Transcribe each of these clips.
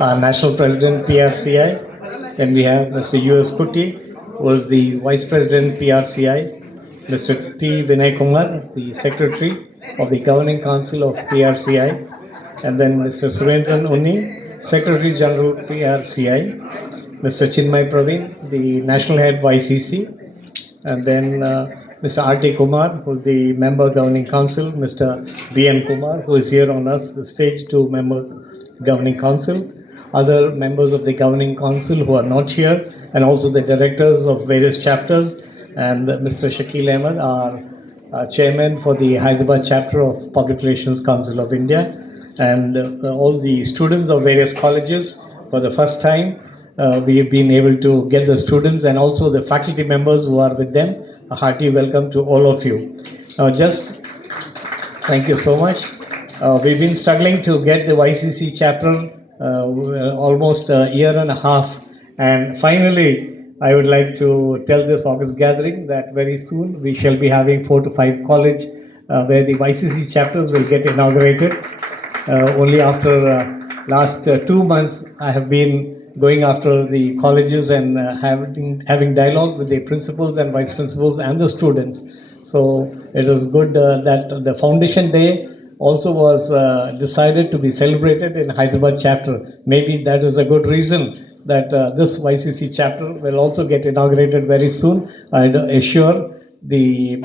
our National President PRCI. Then we have Mr. U.S. Kuti, who is the Vice President PRCI. Mr. T. Vinay Kumar, the Secretary of the Governing Council of PRCI. And then Mr. Surendran Unni, Secretary General PRCI. Mr. Chinmay Praveen, the National Head YCC. And then Mr. R.T. Kumar, who is the Member Governing Council. Mr. B.N. Kumar, who is here on the stage, 2 Member Governing Council. Other members of the Governing Council who are not here, and also the directors of various chapters, and Mr. Shakil Ahmed, our chairman for the Hyderabad chapter of Public Relations Council of India, and all the students of various colleges. For the first time, we have been able to get the students and also the faculty members who are with them. A hearty welcome to all of you. Thank you so much. We've been struggling to get the YCC chapter almost a year and a half, and finally I would like to tell this August gathering that very soon we shall be having 4 to 5 college where the YCC chapters will get inaugurated. Only after last 2 months I have been going after the colleges and having dialogue with the principals and vice principals and the students. So it is good that the foundation day also was decided to be celebrated in Hyderabad chapter. Maybe that is a good reason that this YCC chapter will also get inaugurated very soon. I assure the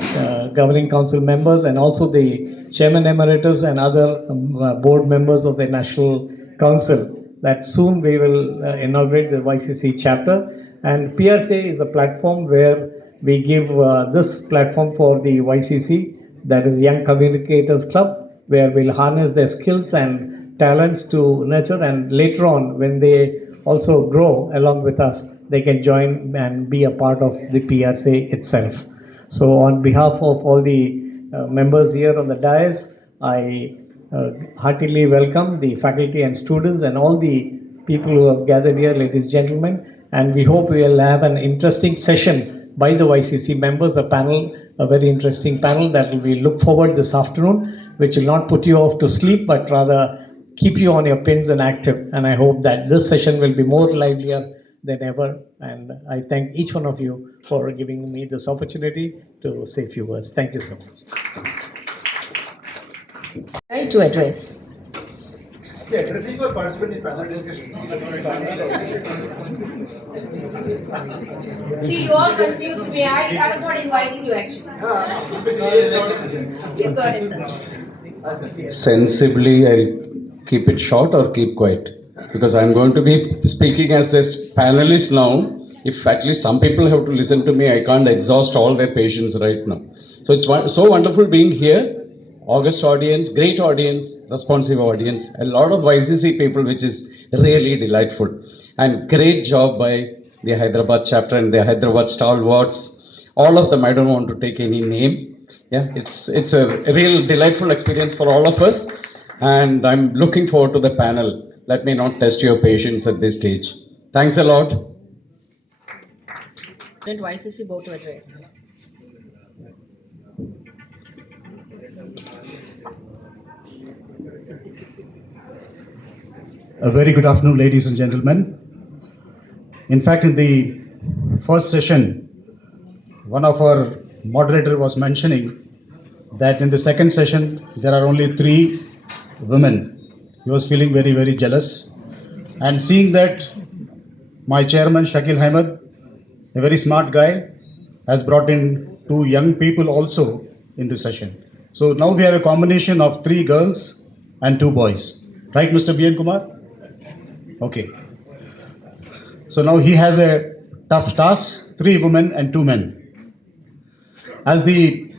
governing council members and also the chairman emeritus and other board members of the National Council that soon we will inaugurate the YCC chapter. And PRCI is a platform where we give this platform for the YCC, that is Young Communicators Club, where we'll harness their skills and talents to nurture, and later on when they also grow along with us, they can join and be a part of the PRCI itself. So on behalf of all the members here on the dais, I heartily welcome the faculty and students and all the people who have gathered here, ladies and gentlemen, and we hope we will have an interesting session by the YCC members, a very interesting panel that we look forward this afternoon, which will not put you off to sleep, but rather keep you on your pins and active. And I hope that this session will be more livelier than ever. And I thank each one of you for giving me this opportunity to say a few words. Thank you so much. To address. Addressing for participant in panel discussion. See, you all confused me. I was not inviting you actually. Please go ahead, sir. Sensibly, I'll keep it short or keep quiet, because I'm going to be speaking as this panelist now. If at least some people have to listen to me, I can't exhaust all their patience right now. So it's so wonderful being here. August audience, great audience, responsive audience, a lot of YCC people, which is really delightful. And great job by the Hyderabad chapter and the Hyderabad stalwarts. All of them, I don't want to take any name. Yeah, it's a real delightful experience for all of us. And I'm looking forward to the panel. Let me not test your patience at this stage. Thanks a lot. YCC board to address. A very good afternoon, ladies and gentlemen. In fact, in the first session, one of our moderator was mentioning that in the second session, there are only 3 women. He was feeling very, very jealous. And seeing that my chairman, Shakil Ahmed, a very smart guy, has brought in 2 young people also in the session. So now we have a combination of 3 girls and 2 boys. Right, Mr. B.N. Kumar? Okay. So now he has a tough task, 3 women and 2 men. As the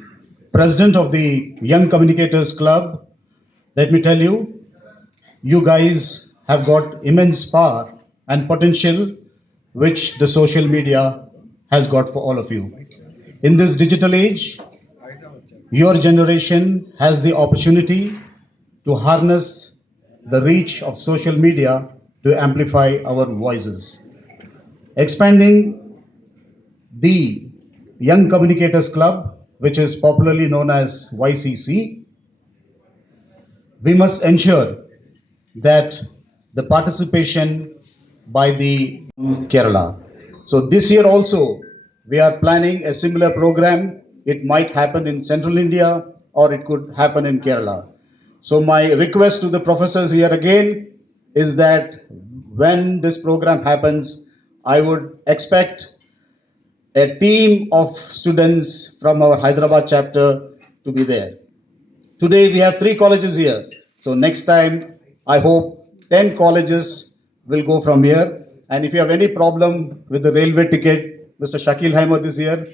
president of the Young Communicators Club, let me tell you, you guys have got immense power and potential which the social media has got for all of you. In this digital age, your generation has the opportunity to harness the reach of social media to amplify our voices. Expanding the Young Communicators Club, which is popularly known as YCC, we must ensure that the participation by the Kerala. So this year also, we are planning a similar program. It might happen in Central India or it could happen in Kerala. So my request to the professors here again is that when this program happens, I would expect a team of students from our Hyderabad chapter to be there. Today we have 3 colleges here. So next time, I hope 10 colleges will go from here. And if you have any problem with the railway ticket, Mr. Shakil Ahmed is here.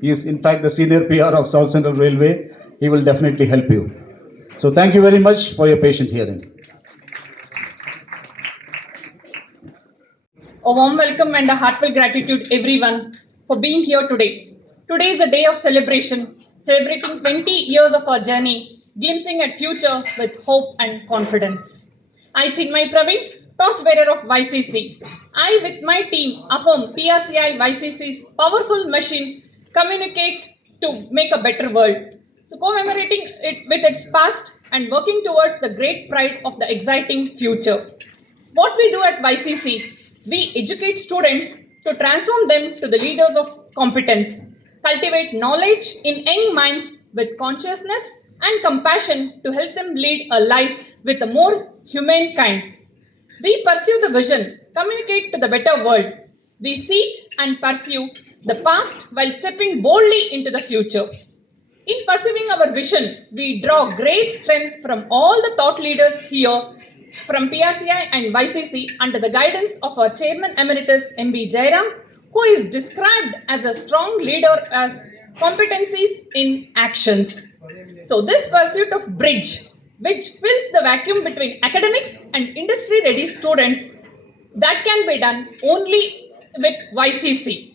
He is in fact the senior PR of South Central Railway. He will definitely help you. So thank you very much for your patient hearing. A warm welcome and a heartfelt gratitude everyone for being here today. Today is a day of celebration, celebrating 20 years of our journey, glimpsing at future with hope and confidence. I, Chinmay Praveen, torchbearer of YCC. I, with my team, affirm PRCI YCC's powerful machine, communicate to make a better world. So commemorating it with its past and working towards the great pride of the exciting future. What we do at YCC, we educate students to transform them to the leaders of competence, cultivate knowledge in young minds with consciousness and compassion to help them lead a life with a more humane kind. We pursue the vision, communicate to the better world. We seek and pursue the past while stepping boldly into the future. In pursuing our vision, we draw great strength from all the thought leaders here from PRCI and YCC under the guidance of our Chairman Emeritus M.B. Jairam, who is described as a strong leader as competencies in actions. So this pursuit of bridge, which fills the vacuum between academics and industry-ready students, that can be done only with YCC.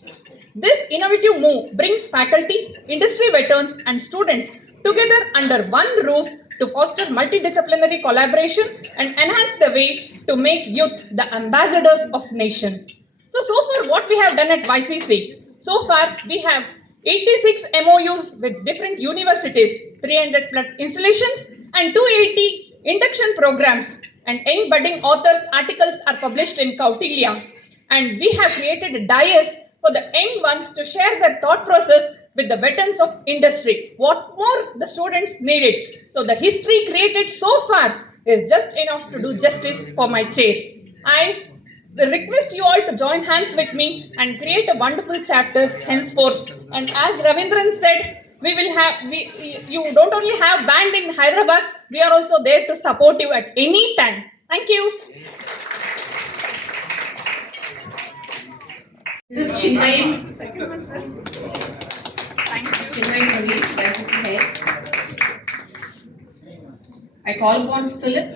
This innovative move brings faculty, industry veterans, and students together under one roof to foster multidisciplinary collaboration and enhance the way to make youth the ambassadors of nation. So far what we have done at YCC, so far we have 86 MOUs with different universities, 300 plus installations, and 280 induction programs, and young budding authors' articles are published in Kautilya. And we have created a dais for the young ones to share their thought process with the veterans of industry. What more the students needed. So the history created so far is just enough to do justice for my chair. I request you all to join hands with me and create a wonderful chapters henceforth. And as Ravindran said, you don't only have band in Hyderabad, we are also there to support you at any time. Thank you. This is Chinmay. Chinmay Praveen, that's his head. I call upon Philip.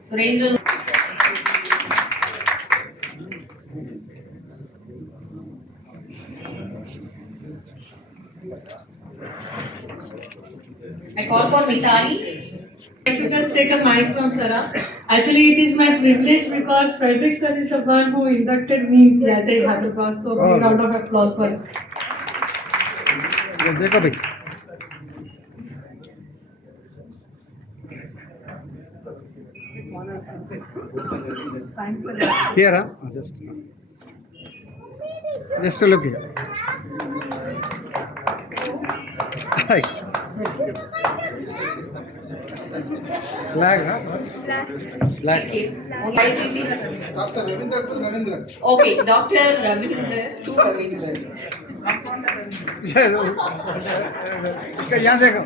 Surendra. I call upon Mitali. I'd like to just take a mic from Sarah. Actually, it is my privilege because Frederick sir is the one who inducted me in PRCI Hyderabad. So, big round of applause for him. Here, just a look here. Right. Flag, huh? Flag. Okay. YCC. Dr. Ravindra to Ravindra. Okay, Dr. Ravindra to Ravindra. यहाँ देखो.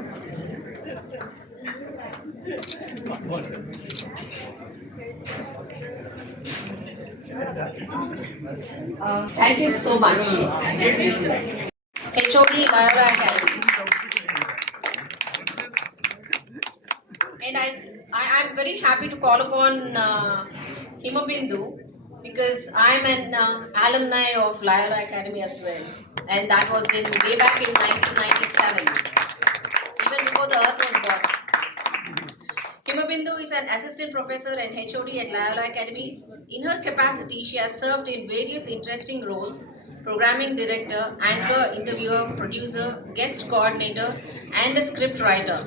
Thank you so much. HOD Loyola Academy. And I'm very happy to call upon Himabindu because I'm an alumni of Loyola Academy as well. And that was way back in 1997, even before the earth was born. Himabindu is an assistant professor and HOD at Loyola Academy. In her capacity, she has served in various interesting roles: programming director, anchor, interviewer, producer, guest coordinator, and a script writer.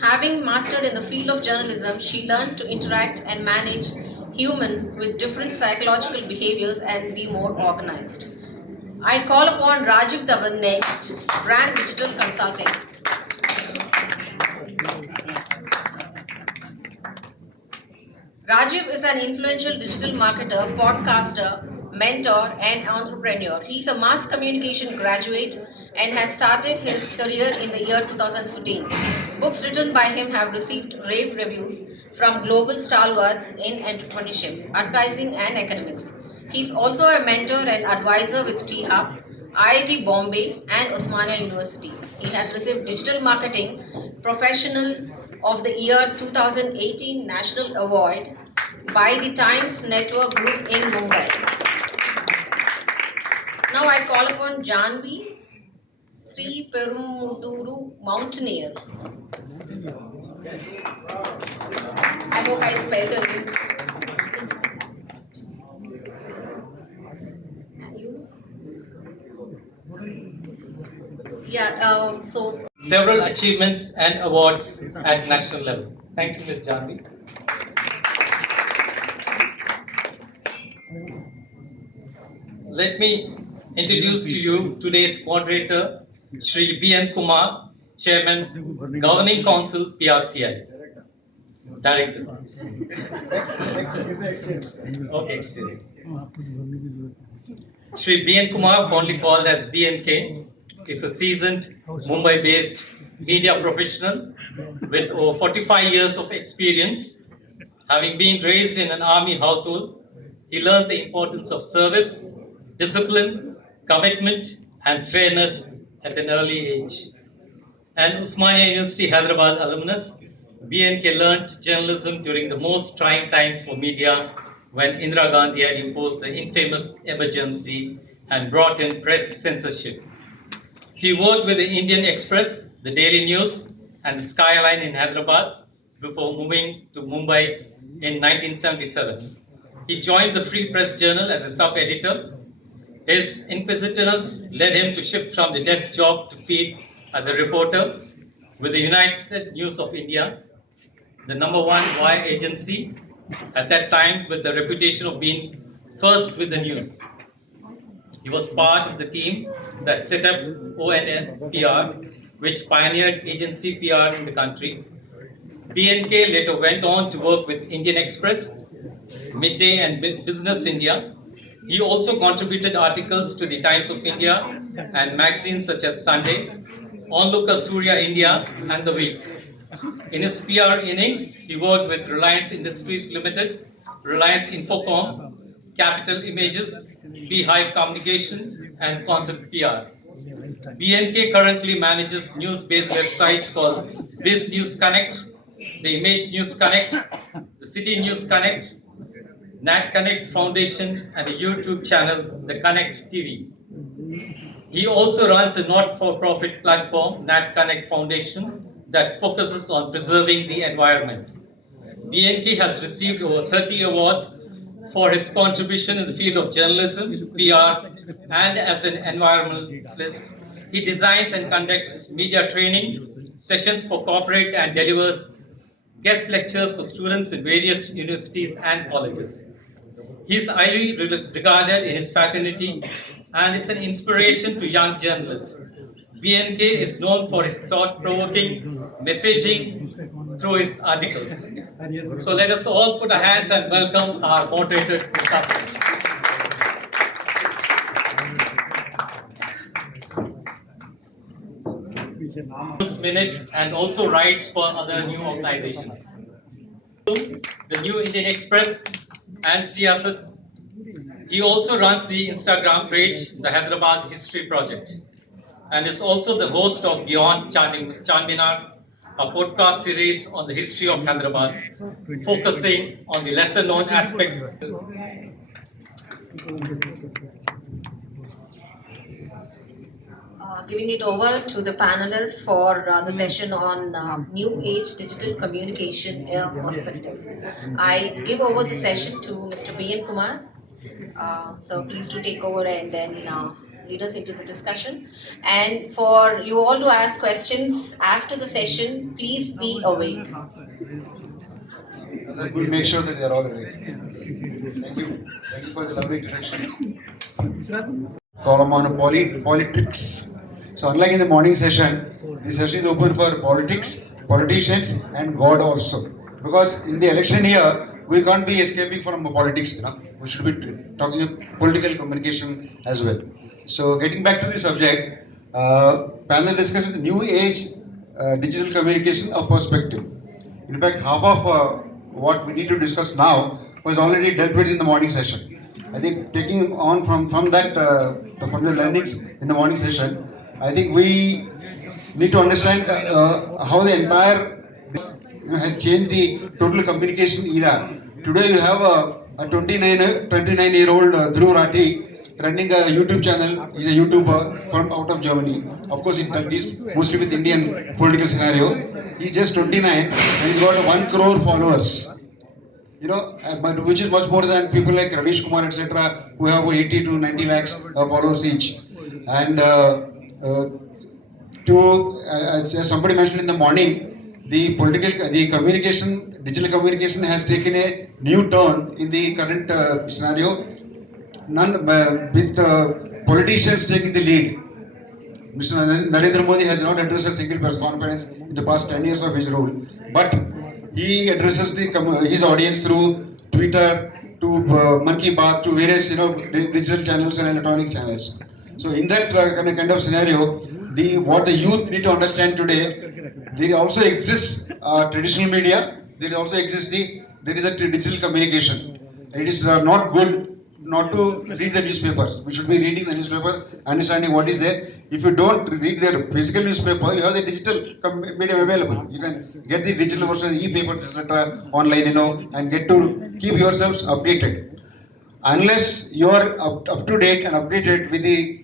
Having mastered in the field of journalism, she learned to interact and manage human with different psychological behaviors and be more organized. I call upon Rajiv Dhawan next, Brand Digital Consulting. Rajiv is an influential digital marketer, podcaster, mentor, and entrepreneur. He's a mass communication graduate and has started his career in the year 2014. Books written by him have received rave reviews from global stalwarts in entrepreneurship, advertising, and academics. He's also a mentor and advisor with T Hub, IIT Bombay, and Osmania University. He has received Digital Marketing Professional of the Year 2018 National Award by the Times Network Group in Mumbai. Now I call upon Janvi Sri Perumuduru Mountaineer. I hope I spelled her name. So several achievements and awards at national level. Thank you, Ms. Janvi. Let me introduce to you today's moderator, Shri B.N. Kumar, Chairman, Governing Council, PRCI. Director. Okay, excellent. Shri B.N. Kumar, fondly called as BNK, is a seasoned Mumbai-based media professional with over 45 years of experience. Having been raised in an army household, he learned the importance of service, discipline, commitment, and fairness at an early age. An Osmania University Hyderabad alumnus, BNK learned journalism during the most trying times for media when Indira Gandhi had imposed the infamous emergency and brought in press censorship. He worked with the Indian Express, the Daily News, and the Skyline in Hyderabad before moving to Mumbai in 1977. He joined the Free Press Journal as a sub-editor. His inquisitiveness led him to shift from the desk job to field as a reporter with the United News of India, the #1 Y agency, at that time with the reputation of being first with the news. He was part of the team that set up ONPR, which pioneered agency PR in the country. BNK later went on to work with Indian Express, Midday, and Business India. He also contributed articles to the Times of India and magazines such as Sunday, Onlooker Surya India, and The Week. In his PR innings, he worked with Reliance Industries Limited, Reliance Infocom, Capital Images, Beehive Communication, and Concept PR. BNK currently manages news-based websites called Biz News Connect, the Image News Connect, the City News Connect, Nat Connect Foundation, and the YouTube channel, The Connect TV. He also runs a not-for-profit platform, Nat Connect Foundation, that focuses on preserving the environment. BNK has received over 30 awards for his contribution in the field of journalism, PR, and as an environmentalist. He designs and conducts media training sessions for corporate and delivers guest lectures for students in various universities and colleges. He is highly regarded in his fraternity and is an inspiration to young journalists. BNK is known for his thought-provoking messaging through his articles. So let us all put our hands and welcome our moderator, Mr. Minute, and also writes for other new organizations. The New Indian Express and Siyasat. He also runs the Instagram page, the Hyderabad History Project, and is also the host of Beyond Charminar, a podcast series on the history of Hyderabad, focusing on the lesser known aspects. Giving it over to the panelists for the session on New Age Digital Communication Perspective. I give over the session to Mr. B.N. Kumar. So please to take over and then lead us into the discussion. And for you all to ask questions after the session, please be awake. We'll make sure that they are all awake. Thank you. Thank you for the lovely introduction. Column on politics. So unlike in the morning session, this session is open for politics, politicians, and God also. Because in the election year, we can't be escaping from politics. We should be talking political communication as well. So getting back to the subject, panel discussion the new age digital communication of perspective. In fact, half of what we need to discuss now was already dealt with in the morning session. I think taking on from that from the learnings in the morning session, I think we need to understand how the entire has changed the total communication era. Today you have a 29-year-old Dhruv Rathi running a YouTube channel. He's a YouTuber from out of Germany. Of course, he's mostly with Indian political scenario. He's just 29 and he's got 1 crore followers. But which is much more than people like Ravish Kumar, etc., who have 80 to 90 lakhs followers each. And as somebody mentioned in the morning, the digital communication has taken a new turn in the current scenario. With politicians taking the lead. Mr. Narendra Modi has not addressed a single press conference in the past 10 years of his rule, but he addresses his audience through Twitter, to Man Ki Baat, to various digital channels and electronic channels. So in that kind of scenario, what the youth need to understand today, there also exists traditional media, there also exists there is a digital communication. It is not good not to read the newspapers. We should be reading the newspapers, understanding what is there. If you don't read the physical newspaper, you have the digital medium available. You can get the digital version, e-papers, etc. online, and get to keep yourselves updated. Unless you are up to date and updated with the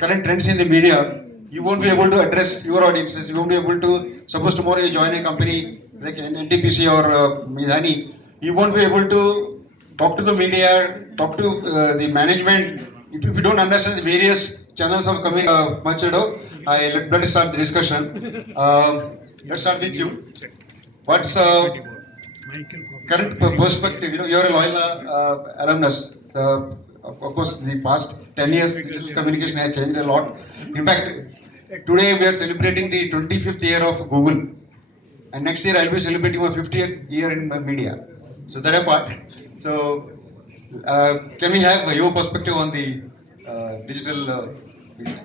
current trends in the media, you won't be able to address your audiences. You won't be able to, suppose tomorrow you join a company like an NTPC or Midhani, you won't be able to talk to the media, talk to the management. If you don't understand the various channels of communication, let us start the discussion. Let's start with you. What's current perspective? You're a loyal alumnus. Of course, the past 10 years, digital communication has changed a lot. In fact, today we are celebrating the 25th year of Google. And next year I'll be celebrating my 50th year in media. So that apart. So, can we have your perspective on the digital media?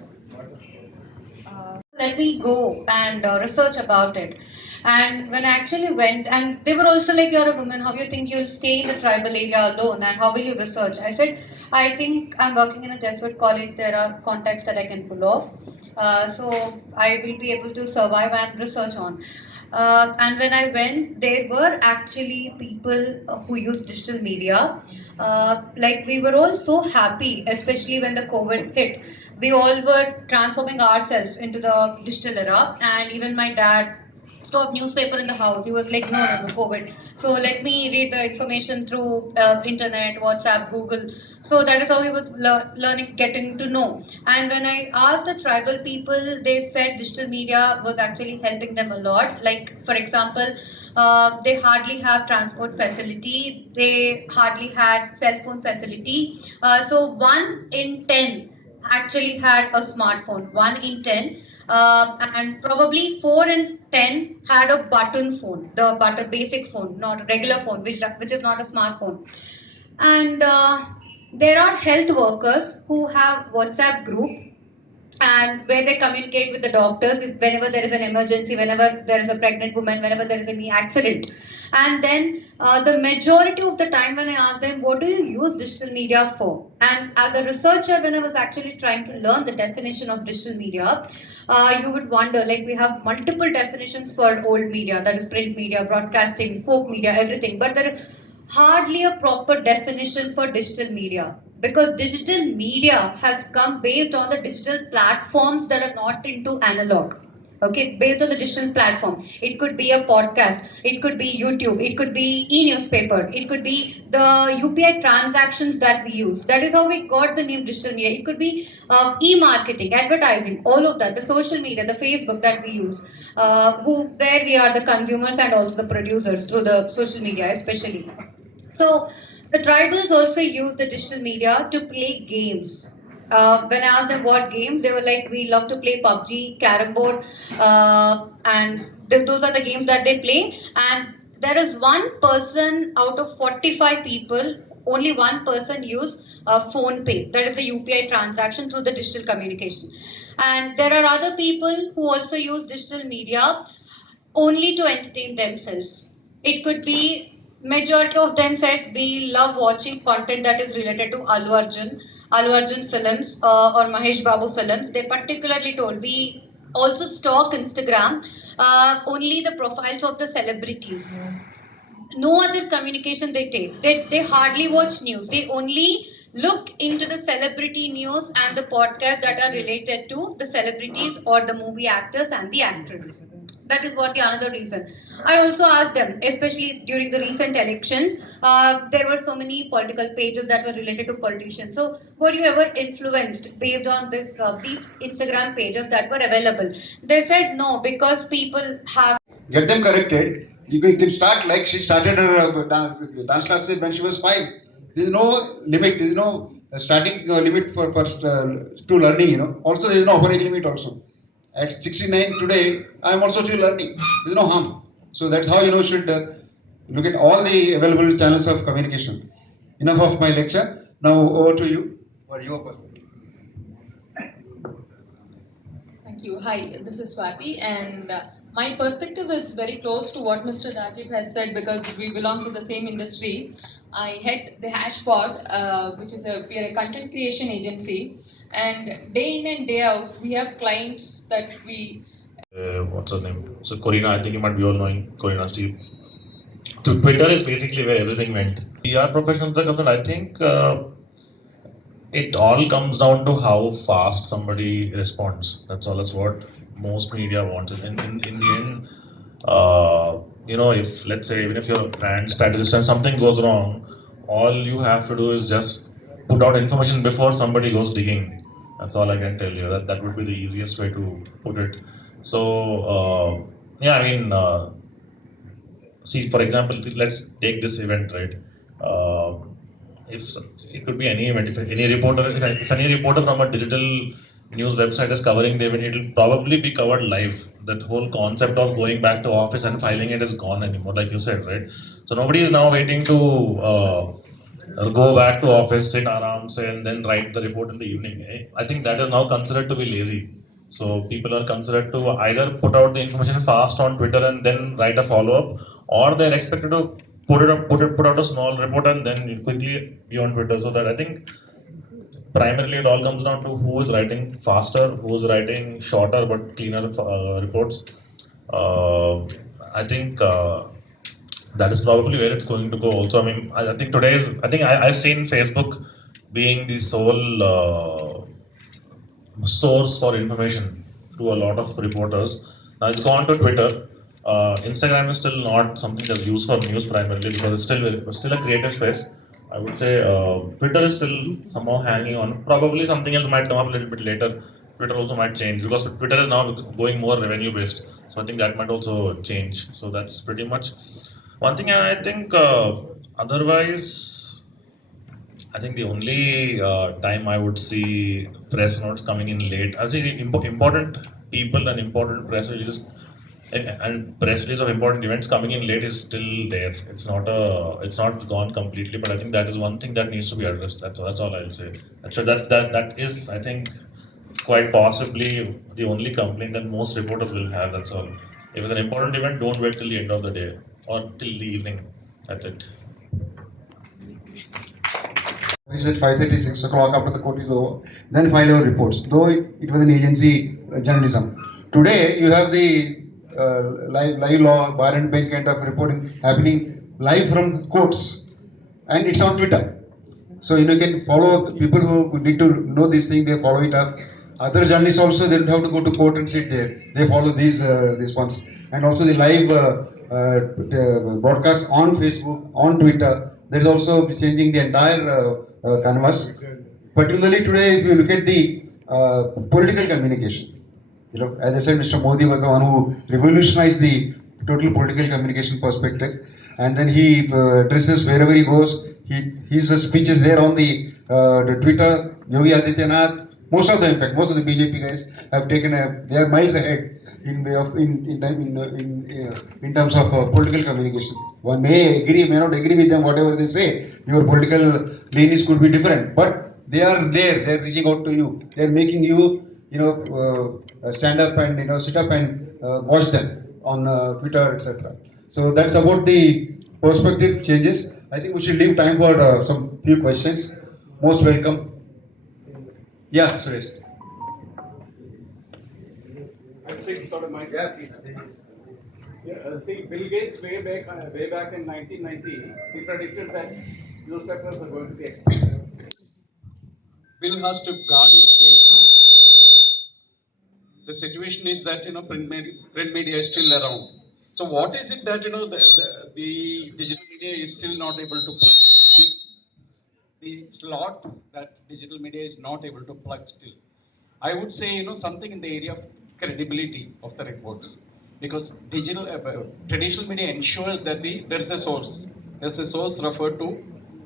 Let me go and research about it. And when I actually went, and they were also like, you're a woman, how you think you'll stay in the tribal area alone, and how will you research? I said, I think I'm working in a Jesuit college, there are contacts that I can pull off. So I will be able to survive and research on. And when I went, there were actually people who use digital media. Like we were all so happy, especially when the COVID hit. We all were transforming ourselves into the digital era, and even my dad stopped newspaper in the house. He was like, no, COVID. So let me read the information through internet, WhatsApp, Google. So that is how he was learning, getting to know. And when I asked the tribal people, they said digital media was actually helping them a lot. Like, for example, they hardly have transport facility. They hardly had cell phone facility. So 1 in 10 actually had a smartphone. 1 in 10. And probably 4 in 10 had a button phone, the basic phone, not a regular phone, which is not a smartphone. And there are health workers who have WhatsApp group, and where they communicate with the doctors whenever there is an emergency, whenever there is a pregnant woman, whenever there is any accident. And then the majority of the time when I asked them, what do you use digital media for? And as a researcher, when I was actually trying to learn the definition of digital media, you would wonder, like we have multiple definitions for old media, that is print media, broadcasting, folk media, everything. But there is hardly a proper definition for digital media, because digital media has come based on the digital platforms that are not into analog. Okay, based on the digital platform. It could be a podcast, it could be YouTube, it could be e-newspaper, it could be the UPI transactions that we use. That is how we got the name digital media. It could be e-marketing, advertising, all of that, the social media, the Facebook that we use, where we are the consumers and also the producers through the social media especially. So the tribals also use the digital media to play games. When I asked them what games, they were like, we love to play PUBG, Carrom board, and those are the games that they play. And there is one person out of 45 people, only one person use phone pay. That is the UPI transaction through the digital communication. And there are other people who also use digital media only to entertain themselves. It could be majority of them said we love watching content that is related to Allu Arjun films or Mahesh Babu films. They particularly told we also stalk Instagram only the profiles of the celebrities. No other communication they take. They hardly watch news. They only look into the celebrity news and the podcasts that are related to the celebrities or the movie actors and the actress. That is what the another reason. I also asked them, especially during the recent elections, there were so many political pages that were related to politicians. So, were you ever influenced based on this these Instagram pages that were available? They said no because people have Get them corrected. You can start like she started her dance classes when she was 5. There is no limit. There is no starting limit for to learning. Also, there is no upper age limit. Also, at 69 today, I am also still learning. There is no harm. So that's how should look at all the available channels of communication. Enough of my lecture. Now over to you for your perspective. Thank you. Hi, this is Swati, and my perspective is very close to what Mr. Rajiv has said because we belong to the same industry. I head the Hashpod, which is we are a content creation agency, and day in and day out, we have clients that we. What's her name? So Corina, I think you might be all knowing Corina Steve. So Twitter is basically where everything went. PR professionals are concerned, I think it all comes down to how fast somebody responds. That's all. That's what most media wants. In the end, if let's say even if you're a brand strategist and something goes wrong, all you have to do is just put out information before somebody goes digging. That's all I can tell you. That would be the easiest way to put it. So yeah, I mean, see, for example, let's take this event, right? If it could be any event, if any reporter from a digital news website is covering the event, it'll probably be covered live. That whole concept of going back to office and filing it is gone anymore, like you said, right? So nobody is now waiting to go back to office, sit around, and then write the report in the evening. I think that is now considered to be lazy. So people are considered to either put out the information fast on Twitter and then write a follow-up, or they're expected to put out a small report and then quickly be on Twitter. So that I think primarily it all comes down to who is writing faster, who is writing shorter but cleaner reports. I think that is probably where it's going to go. Also, I mean, I think I've seen Facebook being the sole source for information to a lot of reporters. Now it's gone to Twitter. Instagram is still not something that's used for news primarily because it's still a creative space. I would say Twitter is still somehow hanging on. Probably something else might come up a little bit later. Twitter also might change because Twitter is now going more revenue based. So I think that might also change. So that's pretty much one thing. And I think otherwise, I think the only time I would see press notes coming in late, I see important people and important press releases and press release of important events coming in late is still there. It's not gone completely, but I think that is one thing that needs to be addressed. That's all I'll say. That is, I think, quite possibly the only complaint that most reporters will have. That's all. If it's an important event, don't wait till the end of the day or till the evening. That's it. We said 5:30, 6 o'clock after the court is over, then file your reports. Though it was an agency journalism. Today you have the live law, bar and bench kind of reporting happening live from courts, and it's on Twitter. So you can follow the people who need to know this thing. They follow it up. Other journalists also, they don't have to go to court and sit there. They follow these ones, and also the live broadcast on Facebook, on Twitter. There is also changing the entire canvas. Particularly today, if you look at the political communication, as I said, Mr. Modi was the one who revolutionized the total political communication perspective, and then he addresses wherever he goes. His speech is there on the Twitter. Yogi Adityanath, most of them, in fact, most of the BJP guys have taken they are miles ahead in way of in terms of political communication. One may agree, may not agree with them, whatever they say. Your political leanings could be different, but they are there. They are reaching out to you. They are making you, stand up and sit up and watch them on Twitter, etc. So that's about the perspective changes. I think we should leave time for some few questions. Most welcome. Yeah, Suresh. I'll take sort of my. Yeah, please. Yeah, see, Bill Gates way back in 1990, he predicted that newspapers are going to be extinct. Bill has to guard his gates. The situation is that print media is still around. So what is it that the digital media is still not able to plug? The slot that digital media is not able to plug still. I would say something in the area of credibility of the reports, because traditional media ensures that there's a source. There's a source referred to.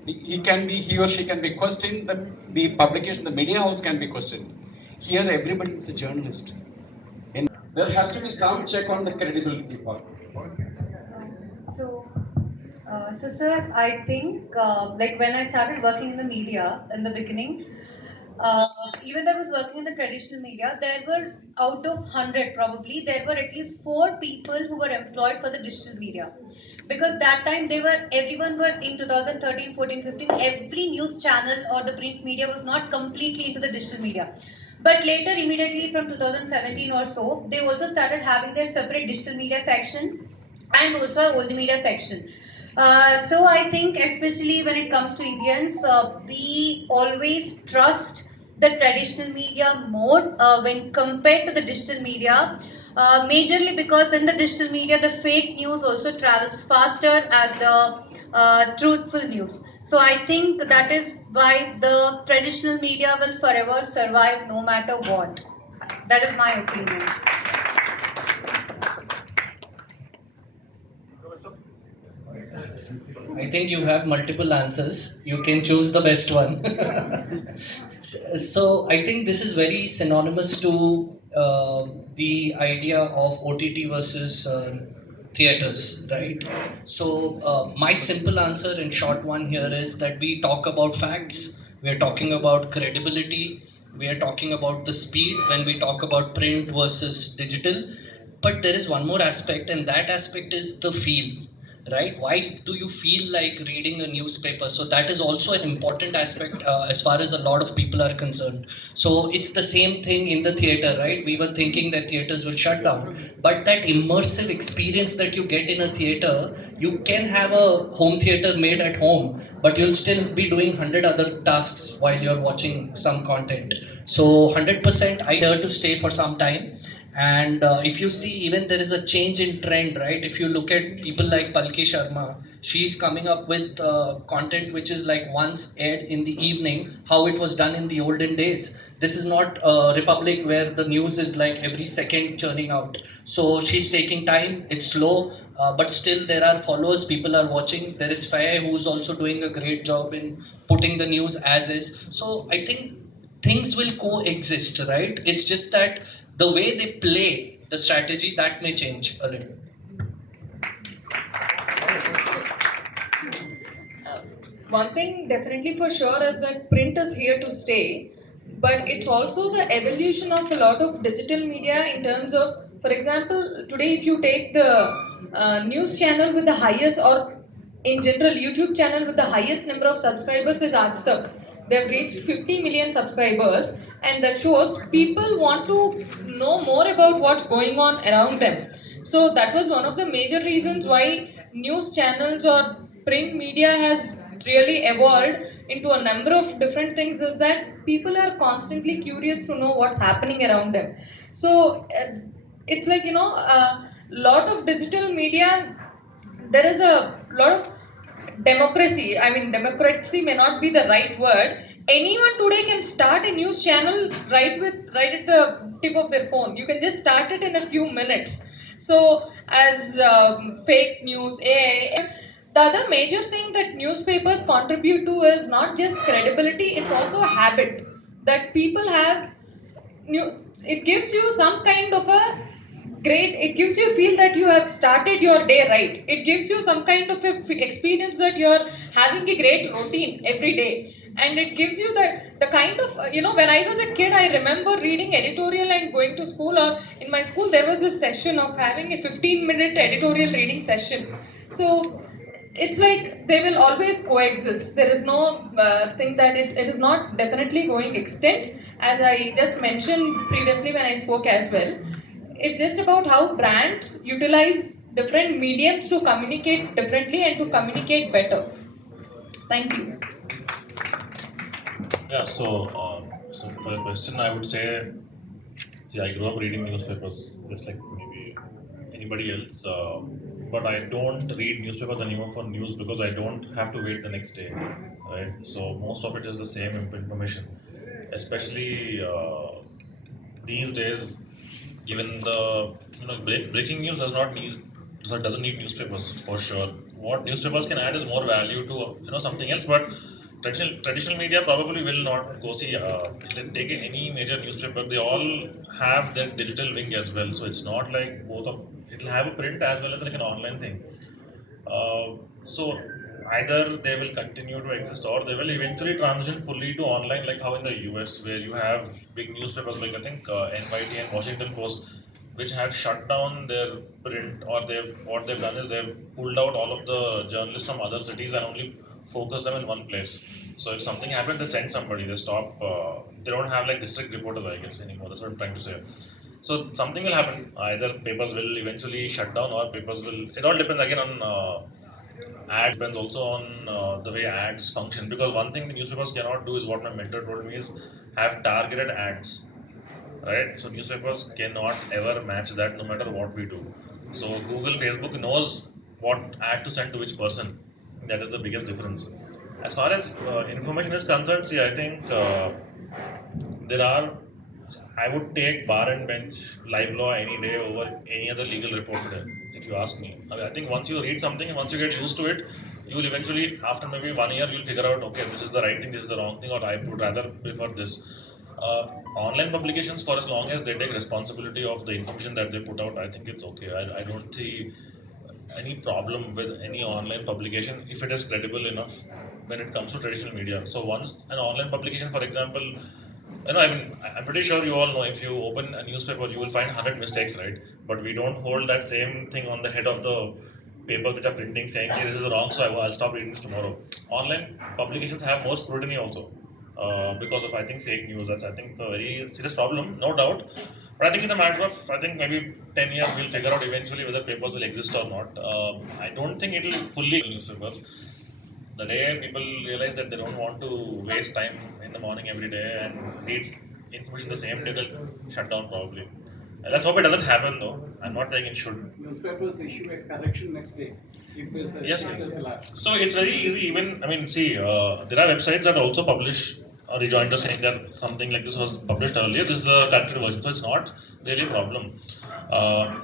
He or she can be questioned. The publication, the media house can be questioned. Here, everybody is a journalist. And there has to be some check on the credibility part. So, sir, I think like when I started working in the media in the beginning, even though I was working in the traditional media, there were out of 100 probably, there were at least 4 people who were employed for the digital media. Because that time everyone were in 2013, 14, 15, every news channel or the print media was not completely into the digital media. But later, immediately from 2017 or so, they also started having their separate digital media section and also a old media section. So I think especially when it comes to Indians, we always trust the traditional media more when compared to the digital media. Majorly because in the digital media, the fake news also travels faster as the truthful news. So I think that is why the traditional media will forever survive no matter what. That is my opinion. I think you have multiple answers. You can choose the best one. So I think this is very synonymous to the idea of OTT versus theaters, right? So my simple answer in short one here is that we talk about facts, we are talking about credibility, we are talking about the speed when we talk about print versus digital. But there is one more aspect, and that aspect is the feel, right? Why do you feel like reading a newspaper? So that is also an important aspect as far as a lot of people are concerned. So it's the same thing in the theater, right? We were thinking that theaters will shut down, but that immersive experience that you get in a theater, you can have a home theater made at home, but you'll still be doing 100 other tasks while you're watching some content. So 100% I dare to stay for some time. And if you see, even there is a change in trend, right? If you look at people like Palki Sharma, she's coming up with content which is like once aired in the evening, how it was done in the olden days. This is not Republic where the news is like every second churning out. So she's taking time, it's slow, but still there are followers, people are watching. There is Faye who's also doing a great job in putting the news as is. So I think things will coexist, right? It's just that the way they play the strategy, that may change a little. One thing definitely for sure is that print is here to stay, but it's also the evolution of a lot of digital media in terms of, for example, today if you take the news channel with the highest, or in general YouTube channel with the highest number of subscribers is Aaj Tak. They've reached 50 million subscribers, and that shows people want to know more about what's going on around them. So that was one of the major reasons why news channels or print media has really evolved into a number of different things is that people are constantly curious to know what's happening around them. So it's like, a lot of digital media, there is a lot of democracy. I mean, democracy may not be the right word. Anyone today can start a news channel right at the tip of their phone. You can just start it in a few minutes. So, as fake news, AI, the other major thing that newspapers contribute to is not just credibility; it's also a habit that people have. It gives you some kind of a great, it gives you a feel that you have started your day right. It gives you some kind of a experience that you're having a great routine every day, and it gives you the kind of when I was a kid, I remember reading editorial and going to school, or in my school there was this session of having a 15-minute editorial reading session. So it's like they will always coexist. There is no thing that it is not definitely going extinct, as I just mentioned previously when I spoke as well. It's just about how brands utilize different mediums to communicate differently and to communicate better. Thank you. Yeah, so for the question, I would say, see, I grew up reading newspapers just like maybe anybody else, but I don't read newspapers anymore for news because I don't have to wait the next day, right? So most of it is the same information, especially these days, given the breaking news doesn't need newspapers for sure. What newspapers can add is more value to something else, but traditional media probably will not go see. Take any major newspaper, they all have their digital wing as well. So it's not like both of it'll have a print as well as like an online thing. So either they will continue to exist or they will eventually transition fully to online, like how in the US, where you have big newspapers like I think NYT and Washington Post, which have shut down their print, or what they've done is they've pulled out all of the journalists from other cities and only focus them in one place. So if something happens, they send somebody. They stop. They don't have like district reporters, I guess, anymore. That's what I'm trying to say. So something will happen. Either papers will eventually shut down, or papers will. It all depends again on ad. Depends also on the way ads function. Because one thing the newspapers cannot do is what my mentor told me is have targeted ads, right? So newspapers cannot ever match that, no matter what we do. So Google, Facebook knows what ad to send to which person. That is the biggest difference. As far as information is concerned, see, I think there are. I would take bar and bench live law any day over any other legal report today, if you ask me. I think once you read something and once you get used to it, you will eventually, after maybe 1 year, you'll figure out, okay, this is the right thing, this is the wrong thing, or I would rather prefer this. Online publications, for as long as they take responsibility of the information that they put out, I think it's okay. I don't see any problem with any online publication if it is credible enough when it comes to traditional media. So once an online publication, for example, I mean, I'm pretty sure you all know if you open a newspaper, you will find 100 mistakes, right? But we don't hold that same thing on the head of the paper which are printing saying, hey, this is wrong, so I'll stop reading this tomorrow. Online publications have more scrutiny also because of, I think, fake news. That's, I think, it's a very serious problem, no doubt. But I think it's a matter of, I think, maybe 10 years we'll figure out eventually whether papers will exist or not. I don't think it will fully newspapers. The day people realize that they don't want to waste time in the morning every day and read information the same day, they'll shut down probably. And let's hope it doesn't happen though. I'm not saying it should. Newspapers issue a correction next day. If there's a, Yes, if there's yes. a lapse. So it's very easy. Even, I mean, see, there are websites that also publish a rejoinder saying that something like this was published earlier. This is the corrected version, so it's not really a problem.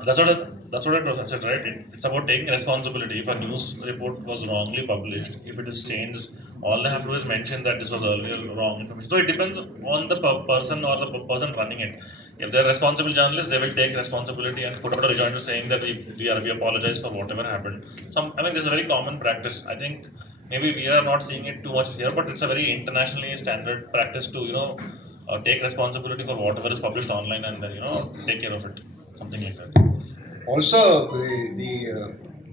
That's what I said, right? It's about taking responsibility. If a news report was wrongly published, if it is changed, all they have to do is mention that this was earlier wrong information. So it depends on the person or the person running it. If they're responsible journalists, they will take responsibility and put out a rejoinder saying that we apologize for whatever happened. I mean, this is a very common practice. I think maybe we are not seeing it too much here, but it's a very internationally standard practice to take responsibility for whatever is published online and then take care of it, something like that. Also,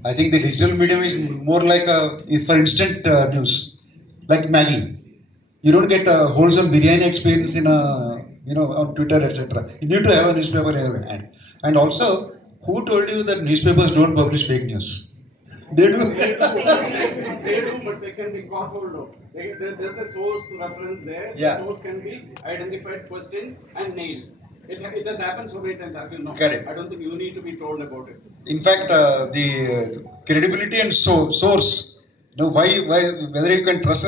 I think the digital medium is more like for instant news, like Maggie. You don't get a wholesome biryani experience in on Twitter, etc. You need to have a newspaper in hand. And also, who told you that newspapers don't publish fake news? They do. They do, but they can be caught-hold of. There's a source reference there. Yeah. The source can be identified, questioned, and nailed. It has happened so many times, as you know. Correct. I don't think you need to be told about it. In fact, the credibility and source. Now, why whether you can trust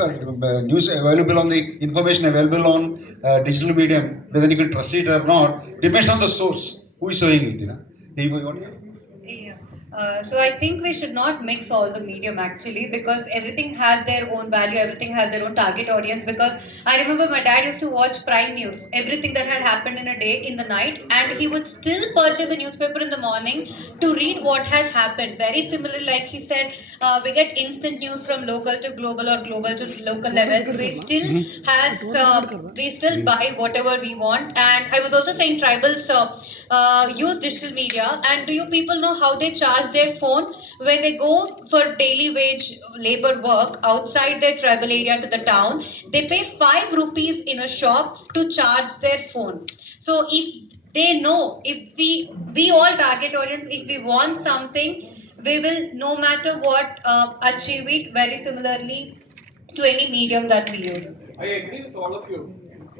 news available on the information available on digital medium, whether you can trust it or not, depends on the source. Who is showing it? Yeah. So I think we should not mix all the medium actually, because everything has their own value, everything has their own target audience. Because I remember my dad used to watch Prime News, everything that had happened in a day in the night, and he would still purchase a newspaper in the morning to read what had happened. Very similar, like he said, we get instant news from local to global or global to local level. We still buy whatever we want. And I was also saying tribals use digital media. And do you people know how they charge their phone when they go for daily wage labor work outside their tribal area to the town? They pay 5 rupees in a shop to charge their phone. So if they know, if we all target audience, if we want something, we will no matter what achieve it very similarly to any medium that we use. I agree with all of you.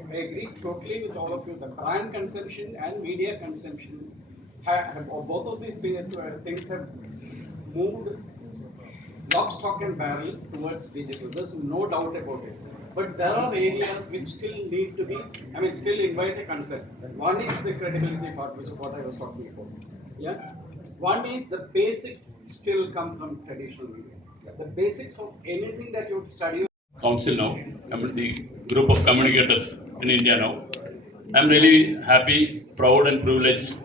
I agree totally with all of you. The brand consumption and media consumption both of these things have moved lock, stock, and barrel towards digital. There's no doubt about it. But there are areas which still need to be, still invite a consent. One is the credibility part, which is what I was talking about. Yeah. One is the basics still come from traditional media. The basics of anything that you study. Council now, the group of communicators in India now. I'm really happy, proud and privileged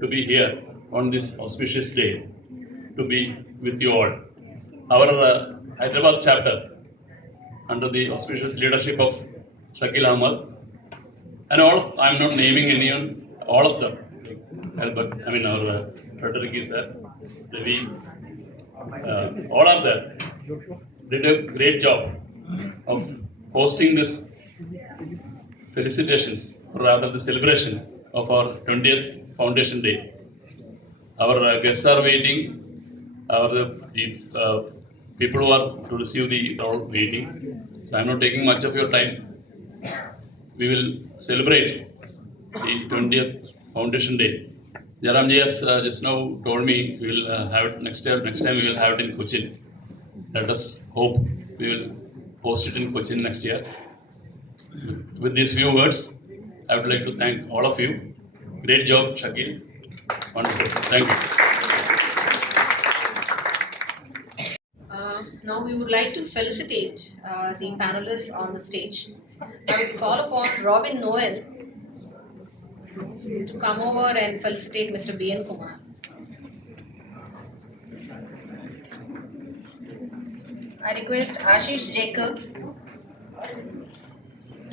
to be here on this auspicious day, to be with you all. Our Hyderabad chapter, under the auspicious leadership of Shakil Ahmad, and I'm not naming anyone, all of them, but our Frederick is there, Devi, all of them did a great job of hosting this felicitations, or rather the celebration of our 20th Foundation Day. Our guests are waiting, the people who are to receive the are waiting. So I'm not taking much of your time. We will celebrate the 20th Foundation Day. Jaramji has just now told me we will have it next time we will have it in Cochin. Let us hope we will host it in Cochin next year. With these few words, I would like to thank all of you. Great job, Shakil. Wonderful. Thank you. Now we would like to felicitate the panelists on the stage. I would call upon Robin Noel to come over and felicitate Mr. B.N. Kumar. I request Ashish Jacob to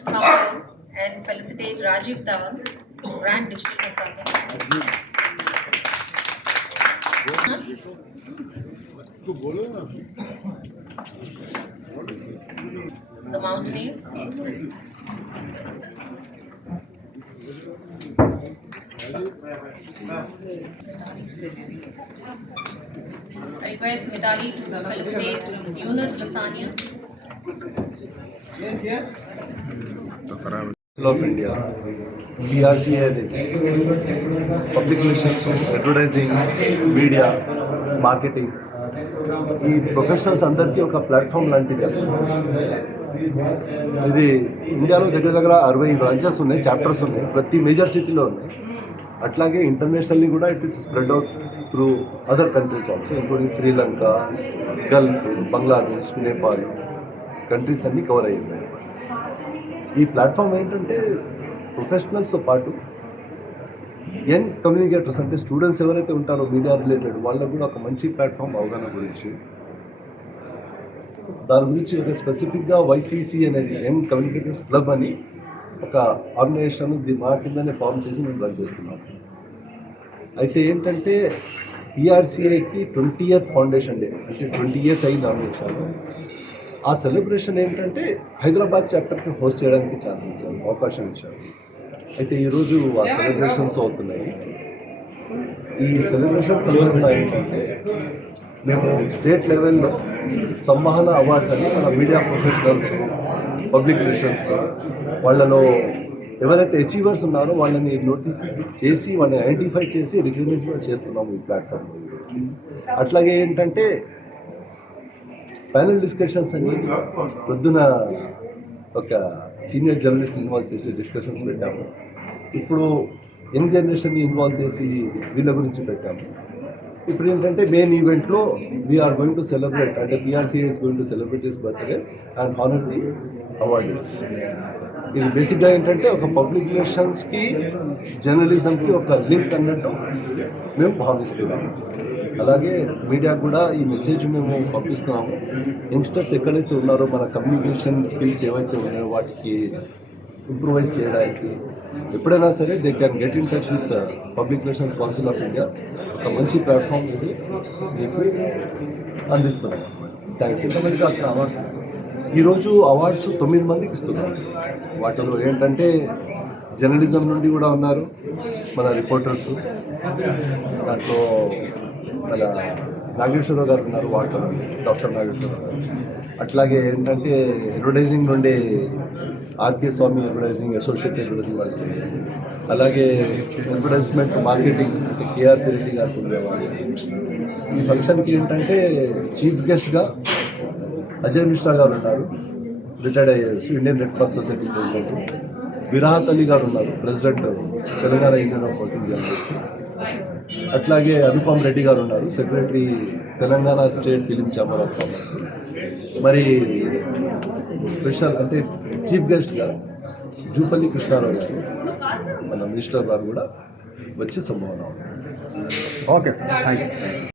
come over and felicitate Rajiv Dhawan, Brand Digital Consulting. The Mountaineer. I request Mitali to felicitate Yunus Lasania. Of India, PRCI, public relations, advertising, media, marketing. ఈ professionals అందరికీ ఒక platform లాంటిది. ఇది ఇండియాలో దగ్గర దగ్గర 60 branches ఉన్నాయి, chapters ఉన్నాయి, ప్రతి మేజర్ సిటీలో ఉన్నాయి. అట్లాగే ఇంటర్నేషనల్లీ కూడా it is spread out through other countries also, including Sri Lanka, Gulf, Bangladesh, Nepal countries అన్నీ కవర్ అయ్యి ఉన్నాయి. ఈ ప్లాట్ఫామ్ ఏంటంటే ప్రొఫెషనల్స్తో పాటు యంగ్ కమ్యూనికేటర్స్ అంటే స్టూడెంట్స్ ఎవరైతే ఉంటారో మీడియా రిలేటెడ్ వాళ్ళకు కూడా ఒక మంచి ప్లాట్ఫామ్ అవగాహన గురించి, దాని గురించి ఒక స్పెసిఫిక్గా వైసీసీ అనేది యంగ్ కమ్యూనికేటర్స్ క్లబ్ అని ఒక ఆర్గనైజేషన్ మా కిందనే ఫామ్ చేసి మేము రన్ చేస్తున్నాం. అయితే ఏంటంటే పిఆర్సిఐకి 20th ఫౌండేషన్ డే అంటే 20 years అయింది ఆర్గనైజేషన్. ఆ సెలబ్రేషన్ ఏంటంటే హైదరాబాద్ చాప్టర్కి హోస్ట్ చేయడానికి ఛాన్స్ ఇచ్చారు, అవకాశం ఇచ్చారు. అయితే ఈరోజు ఆ సెలబ్రేషన్స్ అవుతున్నాయి. ఈ సెలబ్రేషన్ సందర్భంగా ఏంటంటే మేము స్టేట్ లెవెల్లో సంవహన అవార్డ్స్ అని మన మీడియా ప్రొఫెషనల్స్, పబ్లిక్ రిలేషన్స్ వాళ్ళలో ఎవరైతే అచీవర్స్ ఉన్నారో వాళ్ళని నోటీస్ చేసి వాళ్ళని ఐడెంటిఫై చేసి రికగ్నైజ్ చేస్తున్నాము ఈ ప్లాట్ఫామ్. అట్లాగే ఏంటంటే ప్యానల్ డిస్కషన్స్ అని పొద్దున ఒక సీనియర్ జర్నలిస్ట్ ఇన్వాల్వ్ చేసి డిస్కషన్స్ పెట్టాము. ఇప్పుడు యంగ్ జనరేషన్ని ఇన్వాల్వ్ చేసి వీళ్ళ గురించి పెట్టాము. ఇప్పుడు ఏంటంటే మెయిన్ ఈవెంట్లో వీఆర్ గోయింగ్ టు సెలబ్రేట్, అంటే PRCI is going to celebrate his birthday and honor the awardees. ఇది బేసిక్గా ఏంటంటే ఒక పబ్లిక్ రిలేషన్స్కి జర్నలిజంకి ఒక లింక్ అన్నట్టు మేము భావిస్తున్నాము. అలాగే మీడియా కూడా ఈ మెసేజ్ మేము పంపిస్తున్నాము. యంగ్స్టర్స్ ఎక్కడైతే ఉన్నారో మన కమ్యూనికేషన్ స్కిల్స్ ఏవైతే ఉన్నాయో వాటికి ఇంప్రూవైజ్ చేయడానికి ఎప్పుడైనా సరే they can get in touch with public relations council of India. ఒక మంచి ప్లాట్ఫామ్ ఇది మీకు అందిస్తున్నాం. Thank you. ఎంతమందికి అసలు అవార్డ్స్ ఈరోజు అవార్డ్స్ 9 మందికి ఇస్తున్నారు. వాటిలో ఏంటంటే జర్నలిజం నుండి కూడా ఉన్నారు మన రిపోర్టర్స్, దాంట్లో మన నాగేశ్వరరావు గారు ఉన్నారు, డాక్టర్ నాగేశ్వరరావు గారు. అట్లాగే ఏంటంటే అడ్వర్టైజింగ్ నుండి ఆర్కే స్వామి అడ్వర్టైజింగ్ అసోసియేట్ అడ్వర్టైజింగ్ వాళ్ళకి, అలాగే అడ్వర్టైజ్మెంట్ మార్కెటింగ్ అంటే కేఆర్పి రెడ్డి గారు ఉండేవాళ్ళు. ఈ ఫంక్షన్కి ఏంటంటే చీఫ్ గెస్ట్గా అజయ్ మిశ్రా గారు ఉన్నారు, రిటైర్డ్ అయ్యారు, Indian red cross society president. Virahat Ali గారు ఉన్నారు, president Telangana union of working journalist. అట్లాగే అనుపమ్ రెడ్డి గారు ఉన్నారు, secretary Telangana state film chamber of commerce. మరి స్పెషల్ అంటే చీఫ్ గెస్ట్గా జూపల్లి కృష్ణారావు గారు మన మినిస్టర్ గారు కూడా వచ్చి సంభావన. Okay sir, thank you.